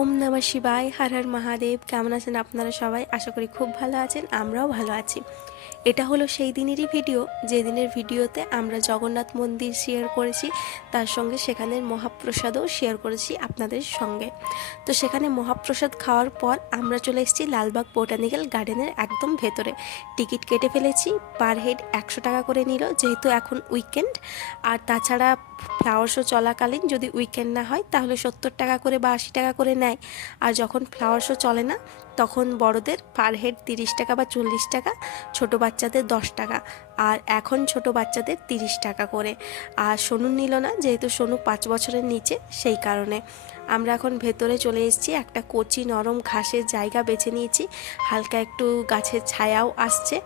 ওম নমঃ শিবায়, হর হর মহাদেব। কেমন আছেন আপনারা সবাই? আশা করি খুব ভালো আছেন, আমরাও ভালো আছি। এটা হলো সেই দিনেরই ভিডিও যে দিনের ভিডিওতে আমরা জগন্নাথ মন্দির শেয়ার করেছি, তার সঙ্গে সেখানের মহাপ্রসাদও শেয়ার করেছি আপনাদের সঙ্গে। তো সেখানে মহাপ্রসাদ খাওয়ার পর আমরা চলে এসেছি লালবাগ বোটানিক্যাল গার্ডেনের একদম ভেতরে। টিকিট কেটে ফেলেছি, পার হেড 100 টাকা করে নিল, যেহেতু এখন উইকেন্ড। আর তাছাড়া ফ্লাওয়ার শো চলাকালীন যদি উইকেন্ড না হয় তাহলে 70 টাকা করে বা 80 টাকা করে নেয়। আর যখন ফ্লাওয়ার শো চলে না তখন বড়দের পার হেড 30 টাকা বা 40 টাকা, ছোটো বাচ্চাদের 10 টাকা। আর এখন ছোট বাচ্চাদের 30 টাকা করে। আর সোনু নিল না, যেহেতু সোনু 5 বছরের নিচে, সেই কারণে আমরা এখন ভেতরে চলে এসেছি। একটা কচি নরম ঘাসের জায়গা বেছে নিয়েছি, হালকা একটু গাছের ছায়াও আসছে।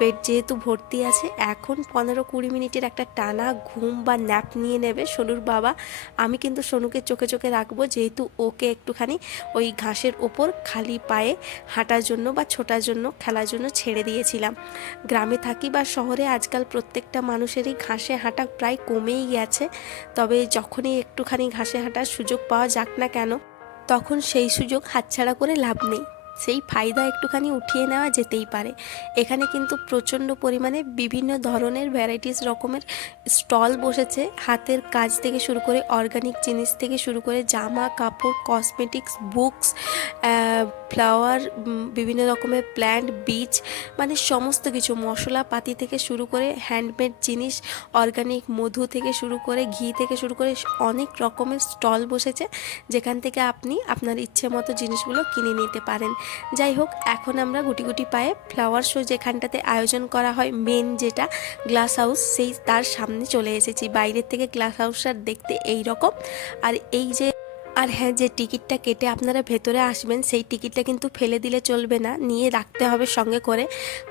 পেট যেহেতু ভর্তি আছে, এখন 15-20 মিনিটের একটা টানা ঘুম বা ন্যাপ নিয়ে নেবে সোনুর বাবা। আমি কিন্তু সোনুকে চোখে চোখে রাখবো, যেহেতু ওকে একটুখানি ওই ঘাসের ওপর খালি পায়ে হাঁটার জন্য বা ছোটার জন্য, খেলার জন্য ছেড়ে দিয়েছিলাম। গ্রামে থাকি বা শহরে আজকাল প্রত্যেকটা মানুষেরই ঘাসে হাঁটা প্রায় কমেই গেছে। তবে যখনই একটুখানি ঘাসে হাঁটার সুযোগ পাওয়া যাক না কেন, তখন সেই সুযোগ হাতছাড়া করে লাভ নেই, সেই ফায়দা একটুখানি উঠিয়ে নেওয়া যেতেই পারে। এখানে কিন্তু প্রচণ্ড পরিমাণে বিভিন্ন ধরনের ভ্যারাইটিস রকমের স্টল বসেছে, হাতের কাজ থেকে শুরু করে অর্গানিক জিনিস থেকে শুরু করে জামা কাপড়, কসমেটিক্স, বুকস, ফ্লাওয়ার, বিভিন্ন রকমের প্ল্যান্ট, বীজ, মানে সমস্ত কিছু, মশলাপাতি থেকে শুরু করে হ্যান্ডমেড জিনিস, অর্গানিক মধু থেকে শুরু করে ঘি থেকে শুরু করে অনেক রকমের স্টল বসেছে, যেখান থেকে আপনি আপনার ইচ্ছে মতো জিনিসগুলো কিনে নিতে পারেন। যাই হোক, এখন আমরা গুটি গুটি পায়ে ফ্লাওয়ার শো যেখানটাতে আয়োজন করা হয়, মেন যেটা গ্লাস হাউস, সেই তার সামনে চলে এসেছি। বাইরের থেকে গ্লাস হাউসটা দেখতে এই রকম। আর এই যে হ্যাঁ, যে টিকিটটা কেটে আপনারা ভেতরে আসবেন, সেই টিকিটটা কিন্তু ফেলে দিলে চলবে না, নিয়ে রাখতে হবে সঙ্গে করে।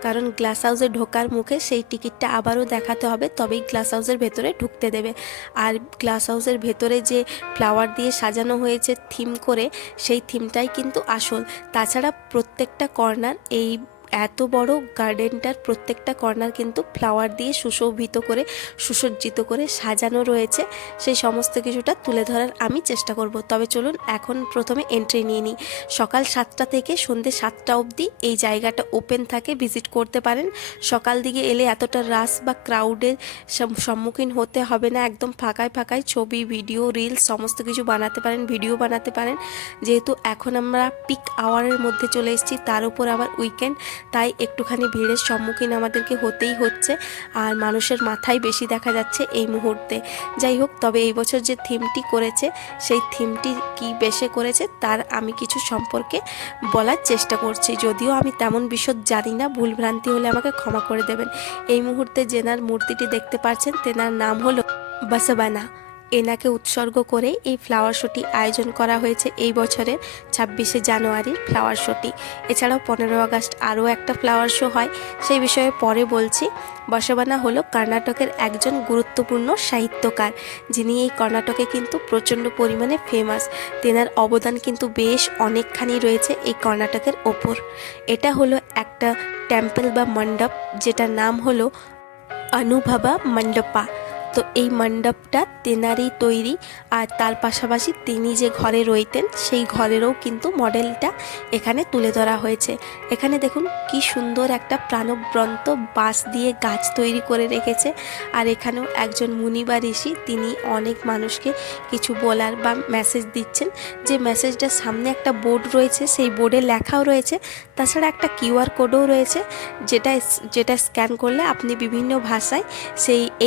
কারণ গ্লাস হাউসে ঢোকার মুখে সেই টিকিটটা আবারও দেখাতে হবে, তবেই গ্লাস হাউসের ভেতরে ঢুকতে দেবে। আর গ্লাস হাউসের ভেতরে যে ফ্লাওয়ার দিয়ে সাজানো হয়েছে থিম করে, সেই থিমটাই কিন্তু আসল। তাছাড়া প্রত্যেকটা কর্নার, এই এত বড় গার্ডেনটার প্রত্যেকটা কর্নার কিন্তু ফ্লাওয়ার দিয়ে সুশোভিত করে, সুসজ্জিত করে সাজানো রয়েছে। সেই সমস্ত কিছুটা তুলে ধরার আমি চেষ্টা করব। তবে চলুন এখন প্রথমে এন্ট্রি নিয়ে নিই। সকাল 7টা থেকে সন্ধ্যে 7টা অবধি এই জায়গাটা ওপেন থাকে, ভিজিট করতে পারেন। সকাল দিকে এলে এতটা রাশ বা ক্রাউডের সম্মুখীন হতে হবে না, একদম ফাঁকায় ফাঁকায় ছবি, ভিডিও, রিলস সমস্ত কিছু বানাতে পারেন, ভিডিও বানাতে পারেন। যেহেতু এখন আমরা পিক আওয়ারের মধ্যে চলে এসেছি, তার উপর আবার উইকেন্ড, তাই একটুখানি ভিড়ের সম্মুখীন আমাদেরকে হতেই হচ্ছে। আর মানুষের মাথায় বেশি দেখা যাচ্ছে এই মুহূর্তে। যাই হোক, তবে এই বছর যে থিমটি করেছে, সেই থিমটি কি বেশে করেছে তার আমি কিছু সম্পর্কে বলার চেষ্টা করছি, যদিও আমি তেমন বিশদ জানি না, ভুলভ্রান্তি হলে আমাকে ক্ষমা করে দেবেন। এই মুহূর্তে যেনার মূর্তিটি দেখতে পাচ্ছেন, তেনার নাম হলো বাসবানা। এনাকে উৎসর্গ করে এই ফ্লাওয়ার শোটি আয়োজন করা হয়েছে এই বছরের 26শে জানুয়ারির ফ্লাওয়ার শোটি। এছাড়াও 15 আগস্ট আরও একটা ফ্লাওয়ার শো হয়, সেই বিষয়ে পরে বলছি। বসবানা হলো কর্ণাটকের একজন গুরুত্বপূর্ণ সাহিত্যকার, যিনি এই কর্ণাটকে কিন্তু প্রচণ্ড পরিমাণে ফেমাস। তেনার অবদান কিন্তু বেশ অনেকখানি রয়েছে এই কর্ণাটকের ওপর। এটা হলো একটা টেম্পল বা মণ্ডপ, যেটার নাম হলো অনুভবা মণ্ডপা। তো এই মণ্ডপটা তেনারই তৈরি। আর তার পাশাপাশি তিনি যে ঘরে রইতেন, সেই ঘরেরও কিন্তু মডেলটা এখানে তুলে ধরা হয়েছে। এখানে দেখুন কি সুন্দর একটা প্রাণবন্ত বাঁশ দিয়ে গাছ তৈরি করে রেখেছে। আর এখানেও একজন মুনি বা ঋষি, তিনি অনেক মানুষকে কিছু বলার বা মেসেজ দিচ্ছেন। যে মেসেজটার সামনে একটা বোর্ড রয়েছে, সেই বোর্ডে লেখাও রয়েছে। তাছাড়া একটা কিউআর কোডও রয়েছে, যেটা স্ক্যান করলে আপনি বিভিন্ন ভাষায়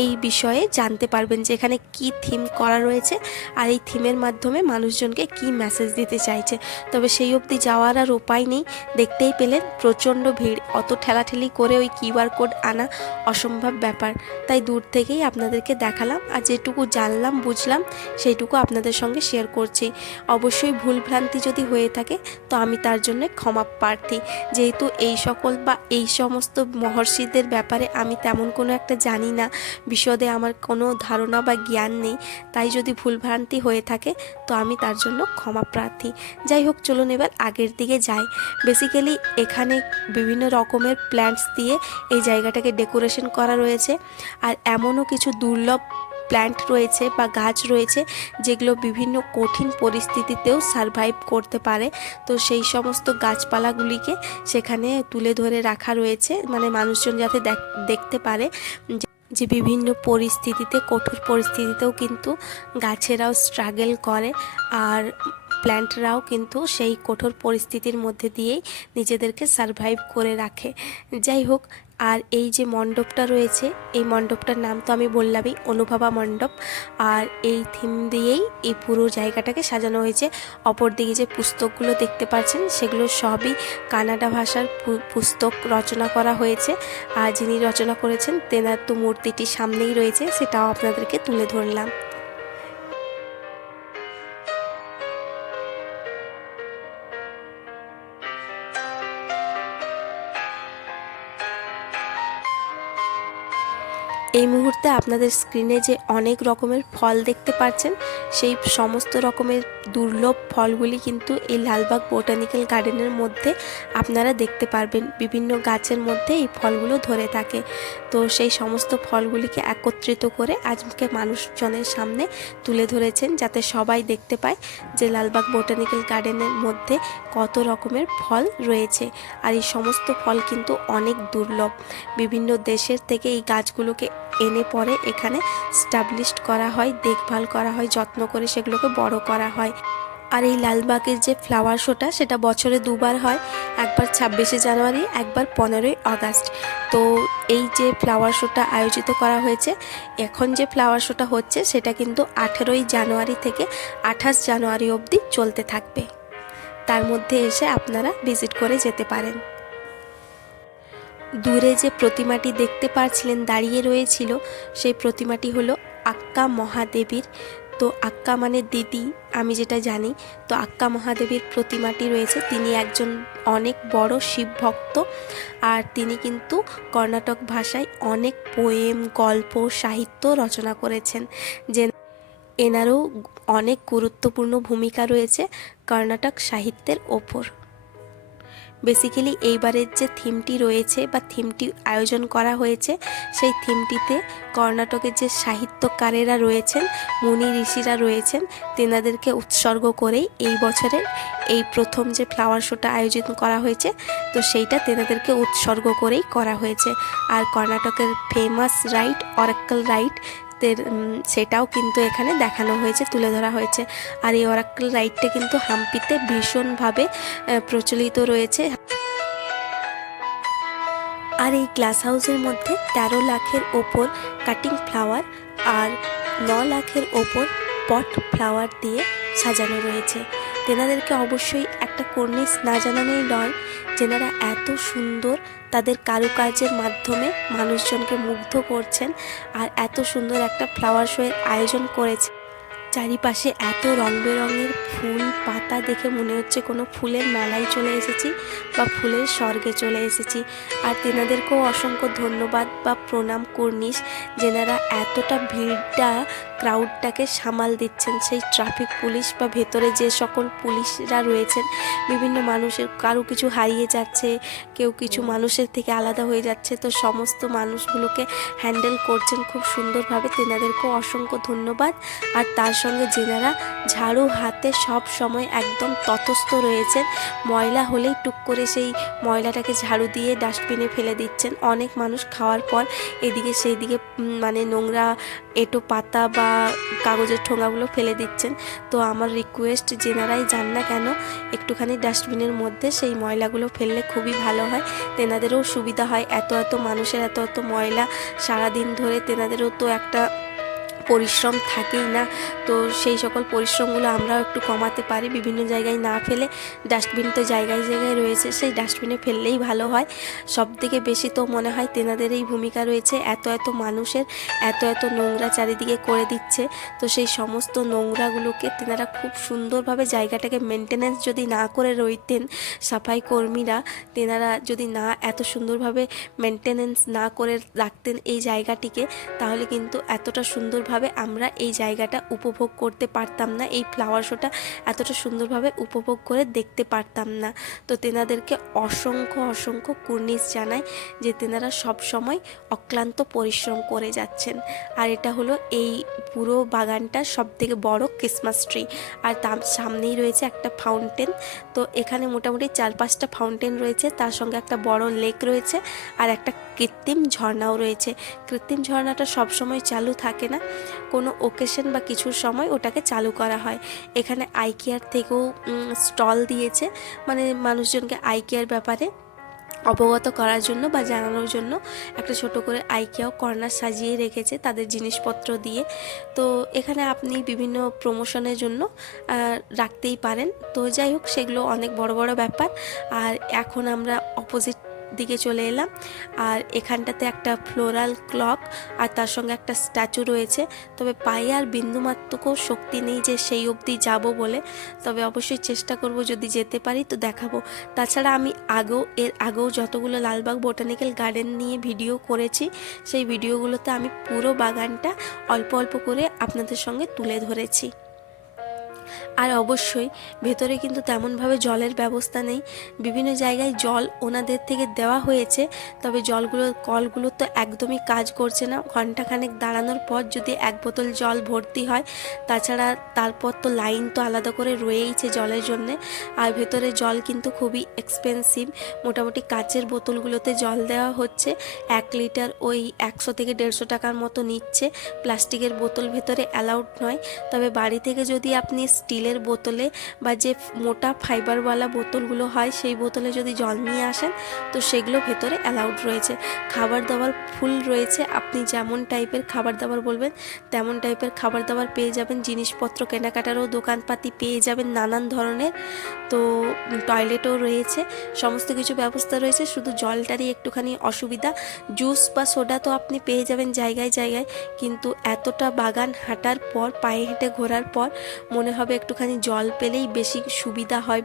এই বিষয়ে জানতে পারবেন যে এখানে কি থিম করা রয়েছে, আর এই থিমের মাধ্যমে মানুষজনকে কি মেসেজ দিতে চাইছে। তবে সেই অবধি যাওয়ার আর উপায় নেই, দেখতেই পেলেন প্রচণ্ড ভিড়, অত ঠেলাঠেলি করে ওই কিউআর কোড আনা অসম্ভব ব্যাপার। তাই দূর থেকেই আপনাদেরকে দেখালাম, আর যেটুকু জানলাম বুঝলাম সেইটুকু আপনাদের সঙ্গে শেয়ার করছি। অবশ্যই ভুলভ্রান্তি যদি হয়ে থাকে তো আমি তার জন্য ক্ষমা প্রার্থী, যেহেতু এই সকল বা এই সমস্ত মহর্ষিদের ব্যাপারে আমি তেমন কোনো একটা জানি না, বিশদে আমার কোনো ধারণা বা জ্ঞান নেই। তাই যদি ভুলভ্রান্তি হয়ে থাকে তো আমি তার জন্য ক্ষমা প্রার্থী। যাই হোক, চলুন এবার আগের দিকে যাই। বেসিক্যালি এখানে বিভিন্ন রকমের প্ল্যান্টস দিয়ে এই জায়গাটাকে ডেকোরেশন করা রয়েছে। আর এমনও কিছু দুর্লভ প্ল্যান্ট রয়েছে বা গাছ রয়েছে যেগুলো বিভিন্ন কঠিন পরিস্থিতিতেও সারভাইভ করতে পারে। তো সেই সমস্ত গাছপালাগুলিকে সেখানে তুলে ধরে রাখা রয়েছে, মানে মানুষজন যাতে দেখতে পারে যে বিভিন্ন পরিস্থিতিতে, কঠোর পরিস্থিতিতেও কিন্তু গাছেরাও স্ট্রাগল করে, আর প্ল্যান্টরাও কিন্তু সেই কঠোর পরিস্থিতির মধ্যে দিয়েই নিজেদেরকে সারভাইভ করে রাখে। যাই হোক, আর এই যে মণ্ডপটা রয়েছে, এই মণ্ডপটার নাম তো আমি বললামই, অনুভবা মণ্ডপ। আর এই থিম দিয়েই এই পুরো জায়গাটাকে সাজানো হয়েছে। অপর দিকে যে পুস্তকগুলো দেখতে পাচ্ছেন সেগুলো সবই কানাডা ভাষার পুস্তক রচনা করা হয়েছে। আর যিনি রচনা করেছেন তেনার তো মূর্তিটি সামনেই রয়েছে, সেটাও আপনাদেরকে তুলে ধরলাম। এই মুহূর্তে আপনাদের স্ক্রিনে যে অনেক রকমের ফল দেখতে পাচ্ছেন, সেই সমস্ত রকমের দুর্লভ ফলগুলি কিন্তু এই লালবাগ বোটানিক্যাল গার্ডেনের মধ্যে আপনারা দেখতে পারবেন। বিভিন্ন গাছের মধ্যে এই ফলগুলো ধরে থাকে। তো সেই সমস্ত ফলগুলিকে একত্রিত করে আজকে মানুষজনের সামনে তুলে ধরেছেন, যাতে সবাই দেখতে পায় যে লালবাগ বোটানিক্যাল গার্ডেনের মধ্যে কত রকমের ফল রয়েছে। আর এই সমস্ত ফল কিন্তু অনেক দুর্লভ। বিভিন্ন দেশের থেকে এই গাছগুলোকে এনে পরে এখানে স্টাবলিশড করা হয়, দেখভাল করা হয়, যত্ন করে সেগুলোকে বড় করা হয়। আর এই লালবাগের যে ফ্লাওয়ার শোটা সেটা বছরে দুবার হয়, একবার 26শে জানুয়ারি, একবার 15ই আগস্ট। তো এই যে ফ্লাওয়ার শোটা আয়োজিত করা হয়েছে, এখন যে ফ্লাওয়ার শোটা হচ্ছে সেটা কিন্তু 18ই জানুয়ারি থেকে 28 জানুয়ারি অবধি চলতে থাকবে। তার মধ্যে এসে আপনারা ভিজিট করে যেতে পারেন। দূরে যে প্রতিমাটি দেখতে পাচ্ছিলেন দাঁড়িয়ে রয়েছিল, সেই প্রতিমাটি হলো আক্কা মহাদেবীর। তো আক্কা মানে দিদি, আমি যেটা জানি। তো আক্কা মহাদেবীর প্রতিমাটি রয়েছে। তিনি একজন অনেক বড় শিব ভক্ত, আর তিনি কিন্তু কর্ণাটক ভাষায় অনেক পোয়েম, গল্প, সাহিত্য রচনা করেছেন। যে এনারও অনেক গুরুত্বপূর্ণ ভূমিকা রয়েছে কর্ণাটক সাহিত্যের ওপর। বেসিক্যালি এইবারের যে থিমটি রয়েছে বা থিমটি আয়োজন করা হয়েছে, সেই থিমটিতে কর্ণাটকের যে সাহিত্যকারেরা রয়েছেন, মুনি ঋষিরা রয়েছেন, তেনাদেরকে উৎসর্গ করেই এই বছরের এই প্রথম যে ফ্লাওয়ার শোটা আয়োজন করা হয়েছে, তো সেইটা তেনাদেরকে উৎসর্গ করেই করা হয়েছে। আর কর্ণাটকের ফেমাস রাইট, অরাক্কেল রাইট, সেটাও কিন্তু এখানে দেখানো হয়েছে, তুলে ধরা হয়েছে। আর এই অরাক্কেল রাইডটা কিন্তু হাম্পিতে ভীষণভাবে প্রচলিত রয়েছে। আর এই গ্লাস হাউসের মধ্যে 13 লাখের ওপর কাটিং ফ্লাওয়ার আর 9 লাখের ওপর পট ফ্লাওয়ার দিয়ে সাজানো রয়েছে। তেনাদেরকে অবশ্যই একটা কর্নিশ না জানানোই নয়, যেনারা এত সুন্দর তাদের কারুকার্যের মাধ্যমে মানুষজনকে মুগ্ধ করছেন, আর এত সুন্দর একটা ফ্লাওয়ার শোয়ের আয়োজন করেছে। চারিপাশে এত রং বেরঙের ফুল পাতা দেখে মনে হচ্ছে কোনো ফুলের মেলায় চলে এসেছি বা ফুলের স্বর্গে চলে এসেছি। আর তেনাদেরকেও অসংখ্য ধন্যবাদ বা প্রণাম কর্নিশ, যেনারা এতটা ভিড়টা, ক্রাউডটাকে সামাল দিচ্ছেন। সেই ট্রাফিক পুলিশ বা ভেতরে যে সকল পুলিশরা রয়েছেন, বিভিন্ন মানুষের কারো কিছু হারিয়ে যাচ্ছে, কেউ কিছু মানুষের থেকে আলাদা হয়ে যাচ্ছে, তো সমস্ত মানুষগুলোকে হ্যান্ডেল করছেন খুব সুন্দরভাবে। তেনাদেরকেও অসংখ্য ধন্যবাদ। আর তার সঙ্গে যেনারা ঝাড়ু হাতে সব সময় একদম তটস্থ রয়েছেন, ময়লা হলেই টুক করে সেই ময়লাটাকে ঝাড়ু দিয়ে ডাস্টবিনে ফেলে দিচ্ছেন। অনেক মানুষ খাওয়ার পর এদিকে সেই দিকে মানে নোংরা এঁটো পাতা বা কাগজের ঠোঙাগুলো ফেলে দিচ্ছেন। তো আমার রিকোয়েস্ট, যেনারাই যান না কেন একটুখানি ডাস্টবিনের মধ্যে সেই ময়লাগুলো ফেললে খুবই ভালো হয়, তেনাদেরও সুবিধা হয়। এত এত মানুষের এত এত ময়লা সারাদিন ধরে, তেনাদেরও তো একটা পরিশ্রম থাকেই না। তো সেই সকল পরিশ্রমগুলো আমরাও একটু কমাতে পারি, বিভিন্ন জায়গায় না ফেলে। ডাস্টবিন তো জায়গায় জায়গায় রয়েছে, সেই ডাস্টবিনে ফেললেই ভালো হয়। সবথেকে বেশি তো মনে হয় তেনাদের এই ভূমিকা রয়েছে, এত এত মানুষের এত এত নোংরা চারিদিকে করে দিচ্ছে। তো সেই সমস্ত নোংরাগুলোকে তেনারা খুব সুন্দরভাবে, জায়গাটাকে মেনটেনেন্স যদি না করে রইতেন সাফাই কর্মীরা, তেনারা যদি না এত সুন্দরভাবে মেনটেনেন্স না করে রাখতেন এই জায়গাটিকে, তাহলে কিন্তু এতটা সুন্দরভাবে সুন্দরভাবে আমরা এই জায়গাটা উপভোগ করতে পারতাম না, এই ফ্লাওয়ার শোটা এতটা সুন্দরভাবে উপভোগ করে দেখতে পারতাম না। তো তেনাদেরকে অসংখ্য অসংখ্য কুর্নিশ জানাই যে তেনারা সব সময় অক্লান্ত পরিশ্রম করে যাচ্ছেন। আর এটা হলো এই পুরো বাগানটার সবথেকে বড় ক্রিসমাস ট্রি। আর তার সামনেই রয়েছে একটা ফাউন্টেন। তো এখানে মোটামুটি 4-5টা ফাউন্টেন রয়েছে, তার সঙ্গে একটা বড় লেক রয়েছে আর একটা কৃত্রিম ঝর্ণাও রয়েছে। কৃত্রিম ঝর্ণাটা সবসময় চালু থাকে না, কোনো ওকেশন বা কিছুর সময় ওটাকে চালু করা হয়। এখানে আইকেয়ার থেকেও স্টল দিয়েছে, মানে মানুষজনকে আইকেয়ার ব্যাপারে অবগত করার জন্য বা জানানোর জন্য একটা ছোট করে আইকেয়াও কর্নার সাজিয়ে রেখেছে তাদের জিনিসপত্র দিয়ে। তো এখানে আপনি বিভিন্ন প্রমোশনের জন্য রাখতেই পারেন। তো যাই হোক, সেগুলো অনেক বড় বড় ব্যাপার। আর এখন আমরা অপোজিট দিকে চলে এলাম, আর এখানটাতে একটা ফ্লোরাল ক্লক আর তার সঙ্গে একটা স্ট্যাচু রয়েছে। তবে পায়ে আর বিন্দুমাত্রকেও শক্তি নেই যে সেই অবধি যাব বলে, তবে অবশ্যই চেষ্টা করব যদি যেতে পারি তো দেখাবো। তাছাড়া আমি এর আগেও যতগুলো লালবাগ বোটানিক্যাল গার্ডেন নিয়ে ভিডিও করেছি, সেই ভিডিওগুলোতে আমি পুরো বাগানটা অল্প অল্প করে আপনাদের সঙ্গে তুলে ধরেছি। আর অবশ্যই ভেতরে কিন্তু তেমনভাবে জলের ব্যবস্থা নেই। বিভিন্ন জায়গায় জল ওনাদের থেকে দেওয়া হয়েছে, তবে কলগুলো তো একদমই কাজ করছে না। ঘন্টাখানেক দাঁড়ানোর পর যদি 1 বোতল জল ভর্তি হয়, তাছাড়া তারপর তো লাইন তো আলাদা করে রয়েইছে জলের জন্যে। আর ভেতরে জল কিন্তু খুবই এক্সপেন্সিভ। মোটামুটি কাচের বোতলগুলোতে জল দেওয়া হচ্ছে, 1 লিটার ওই 100 থেকে 150 টাকার মতো নিচ্ছে। প্লাস্টিকের বোতল ভেতরে অ্যালাউড নয়। তবে বাড়ি থেকে যদি আপনি স্টিলের বোতলে বা যে মোটা ফাইবারওয়ালা বোতলগুলো হয় সেই বোতলে যদি জল নিয়ে আসেন তো সেগুলো ভেতরে অ্যালাউড রয়েছে। খাবার দাবার ফুল রয়েছে, আপনি যেমন টাইপের খাবার দাবার বলবেন তেমন টাইপের খাবার দাবার পেয়ে যাবেন। জিনিসপত্র কেনাকাটারও দোকানপাতি পেয়ে যাবেন নানান ধরনের। তো টয়লেটও রয়েছে, সমস্ত কিছু ব্যবস্থা রয়েছে। শুধু জলটারই একটুখানি অসুবিধা। জুস বা সোডা তো আপনি পেয়ে যাবেন জায়গায় জায়গায়, কিন্তু এতটা বাগান হাঁটার পর, পায়ে হেঁটে ঘোরার পর মনে হবে একটুখানি জল পেলেই বেশি সুবিধা হয়।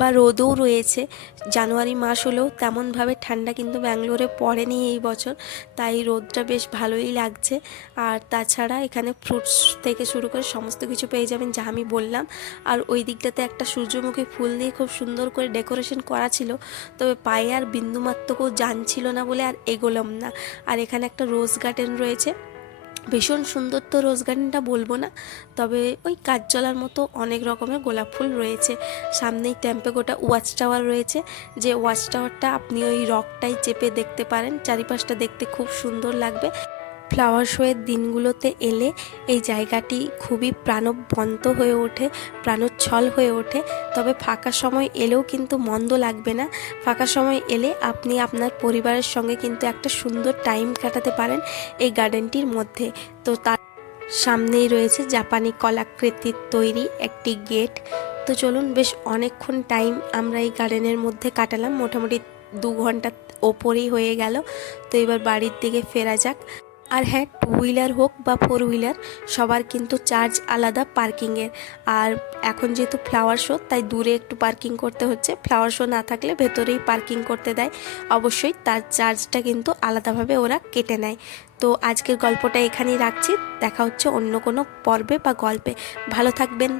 বা রোদও রয়েছে, জানুয়ারি মাস হলেও তেমনভাবে ঠান্ডা কিন্তু ব্যাঙ্গালোরে পড়েনি এই বছর, তাই রোদটা বেশ ভালোই লাগছে। আর তাছাড়া এখানে ফ্রুটস থেকে শুরু করে সমস্ত কিছু পেয়ে যাবেন যা আমি বললাম। আর ওই দিকটাতে একটা সূর্যমুখী ফুল দিয়ে খুব সুন্দর করে ডেকোরেশন করা ছিল, তবে পায়ে আর বিন্দুমাত্রকেও জানছিল না বলে আর এগোলাম না। আর এখানে একটা রোজ গার্ডেন রয়েছে, ভীষণ সুন্দর তো রোজ গার্ডেনটা বলবো না, তবে ওই কাঠজলার মতো অনেক রকমের গোলাপ ফুল রয়েছে। সামনেই টেম্পেগোটা ওয়াচ টাওয়ার রয়েছে, যে ওয়াচ টাওয়ারটা আপনি ওই রকটাই চেপে দেখতে পারেন। চারিপাশটা দেখতে খুব সুন্দর লাগবে। ফ্লাওয়ার শোয়ের দিনগুলোতে এলে এই জায়গাটি খুবই প্রাণবন্ত হয়ে ওঠে, প্রাণোচ্ছল হয়ে ওঠে। তবে ফাঁকা সময় এলেও কিন্তু মন্দ লাগবে না। ফাঁকা সময় এলে আপনি আপনার পরিবারের সঙ্গে কিন্তু একটা সুন্দর টাইম কাটাতে পারেন এই গার্ডেনটির মধ্যে। তো তার সামনেই রয়েছে জাপানি কলাকৃতির তৈরি একটি গেট। তো চলুন, বেশ অনেকক্ষণ টাইম আমরা এই গার্ডেনের মধ্যে কাটালাম, মোটামুটি 2 ঘন্টা ওপরেই হয়ে গেল। তো এবার বাড়ির দিকে ফেরা যাক। আর হ্যাঁ, 2 হুইলার হোক বা 4 হুইলার সবার কিন্তু চার্জ আলাদা পার্কিংয়ের। আর এখন যেহেতু ফ্লাওয়ার শো, তাই দূরে একটু পার্কিং করতে হচ্ছে। ফ্লাওয়ার শো না থাকলে ভেতরেই পার্কিং করতে দেয়, অবশ্যই তার চার্জটা কিন্তু আলাদাভাবে ওরা কেটে নেয়। তো আজকের গল্পটা এখানেই রাখছি, দেখা হচ্ছে অন্য কোনো পর্বে বা গল্পে। ভালো থাকবেন।